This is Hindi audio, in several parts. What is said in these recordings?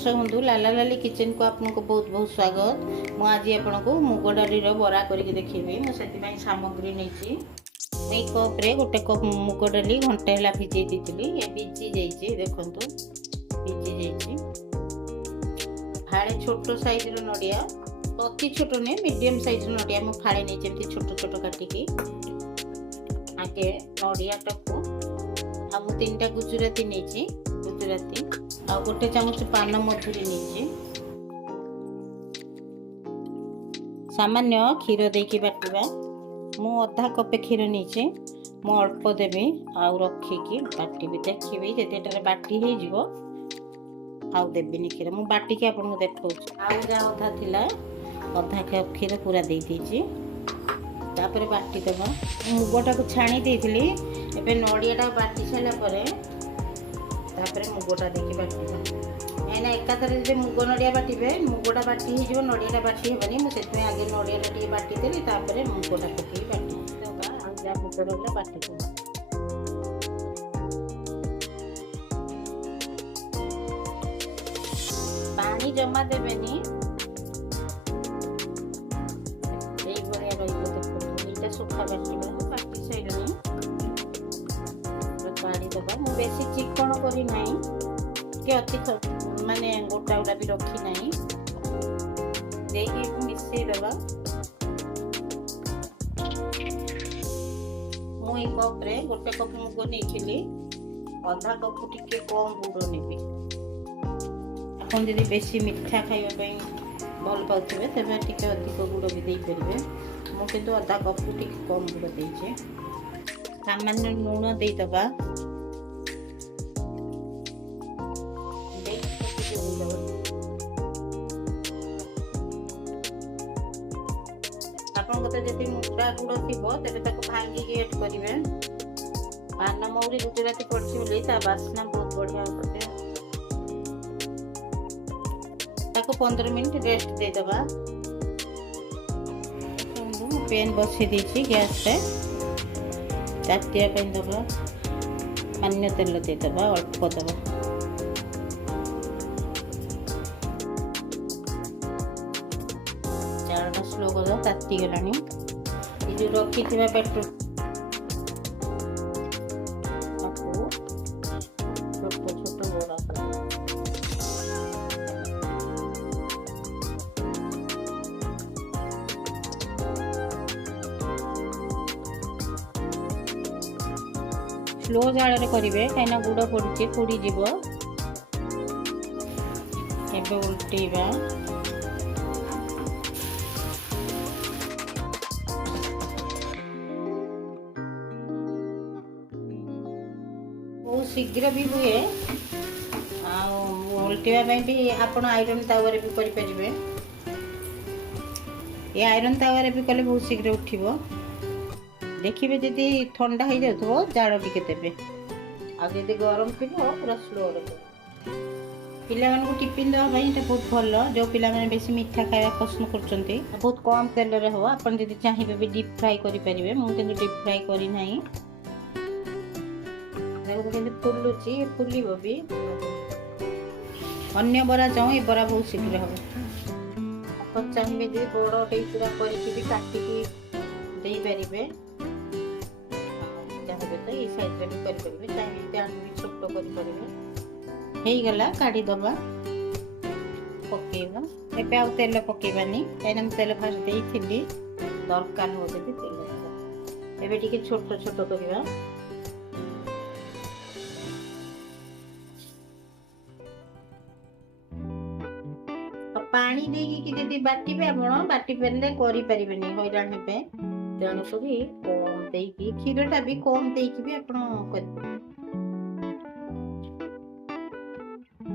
दर्शक बंधु लाला लाली किचन को आपको बहुत बहुत स्वागत। मु आज आपको मुग डाली बरा करके देखी। मुझे सामग्री नहीं कप रे गोटे कप मुग डाली घंटे है भिजे दी। ये भिजी जाइए देखु भिजी जाइए। फाड़े छोट साइज नड़िया अति छोट नुहे मीडियम साइज नड़िया मु फाड़े नहीं छोट छोट काटिकी आगे नड़िया टाक आ 3टा गुजराती नहीं गुजराती आ गोटे चामच पान मधुरी नहीं सामान्य क्षीर देकी बाटिबा। मु अधा कप क्षीर नहीं मु अल्प देवी आउ रखिकी बाटिबी देखिबी जदि बाटी हो जिवो आउ देबिनी क्षीर मु बाटिकी आपको देखौछि। आउ जा अधा थिला अधा कप क्षीर पूरा दे दीजिए तापर बाटी देबा। मुगटा को छाणी देइथिली एबे नडियाटा बाटी साला परे तापर मुगटा देखि बाटिबा। एना एकाथरे जे मुग नडिया बाटिबे मुगटा बाटी हो जिवो नडियाटा बाटी हेबनी। मु सेतमे आगे नडियाटा टी बाटी देली तापर मुगटा पकई बाटी देबा। आ जा मुग रहला बाटी देबा। पानी जमा देबेनी एई बढिया रहिबो। देखो एटा सुखा बाटिबा बाटी साइडनी पानी देबा। मु बेसी चिकन करी नाही कि अति माने गोटा गोटा भी रखी नाही देकी मिसई देबा। मु ए कप रे गोटे कप मुग नेखिली आधा कप टिके कम गुड़ नेबी। आपन जदि बेसी मिठा खाइबा पई भल पाउथिबे तबे टिके अधिक गुड़ भी देई परिबे। मु किंतु आधा कप टिके कम गुड़ देइछे। सामान्य लूण देई दबा। आपन कते जति मोटा गुड़ थिबो तबे ताको भांगी के ऐड करिवे। पान मौरी गुजराती पड़छि बोली ता वासना बहुत बढ़िया होते। ताको 15 मिनट रेस्ट दे दबा। पैन बसि दीछि गैस पे तातिया पे दबा। मान्य तेल दे दबा अल्प दबा। चारटा स्लो कर ताती गलानी। ये जो रखी थिबा पेट्रोल आपको छोट छोट बड़ा स्लो जाल करेंगे कहीं गुड़ पड़ी पोड़ी जीव। एबे उल्टेबा। बहुत शीघ्र भी हुए उल्टेबा भी आपण आयरन तावा भी करें। ये आयरन तावा भी कले बहुत शीघ्र उठिबो। देखिए जदि ठंडा हो जाओ जाड़ टिके देवे आदि गरम थी पूरा स्लो पिला टिफिन देवाई बहुत भल। जो पिला बेसी मीठा खाया पसंद कर बहुत कम तेल रे हो। आप चाहिए भी डीप फ्राई करेंगे। मुझे डीप फ्राई करना फुलुची फुल भी अन्य बरा चाहूँ ये बरा बहुत शीघ्र हम। आप चाहिए जो बड़ पूरा करके काटिकी दे पारे तो ये साइड रे भी करेंगे। चाहिए भी छोट करेंगे गला काढ़ी दबा पकेबा। एबे आ तेल पकेबानी कहीं तेल फास्ट देइथिली दरकार हो जदि तेल दबा। एबे टिके छोट छोट करबा। पानी देकी कि जदि बाटिबे आपण बाटी पेले करि परिबेनी हैरान हेबे। तेणु करी कम देकी क्षीरटा भी कम देकी भी आपण करबे।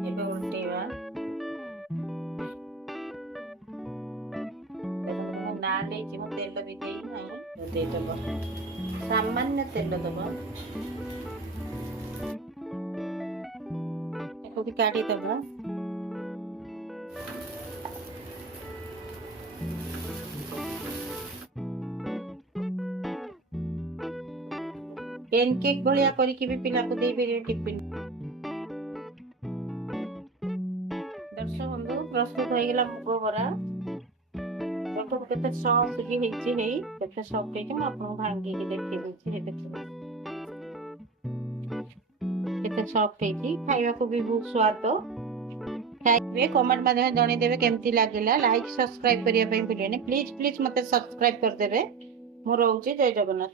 एबे उल्टेबा। ना देकी मु तेल भी देई नाही दे दबा। सामान्य तेल दबा। एको भी काटी दबा। पेनकेक भलिया करके भी पिला को दे बेरे टिफिन दर्शक बंधु प्रस्तुत हो गला मुग बरा देखो केते सॉफ्ट की हेची हेई केते सॉफ्ट हेची मैं आपको भांगी के देखि देछि हे देखो केते सॉफ्ट हेची खाइबा को भी बहुत स्वाद खाइबे कमेंट माध्यम जणी देबे केमती लागिला लाइक सब्सक्राइब करिया पे भूलिए प्लीज प्लीज मते सब्सक्राइब कर देबे मो रहउची जय जगन्नाथ।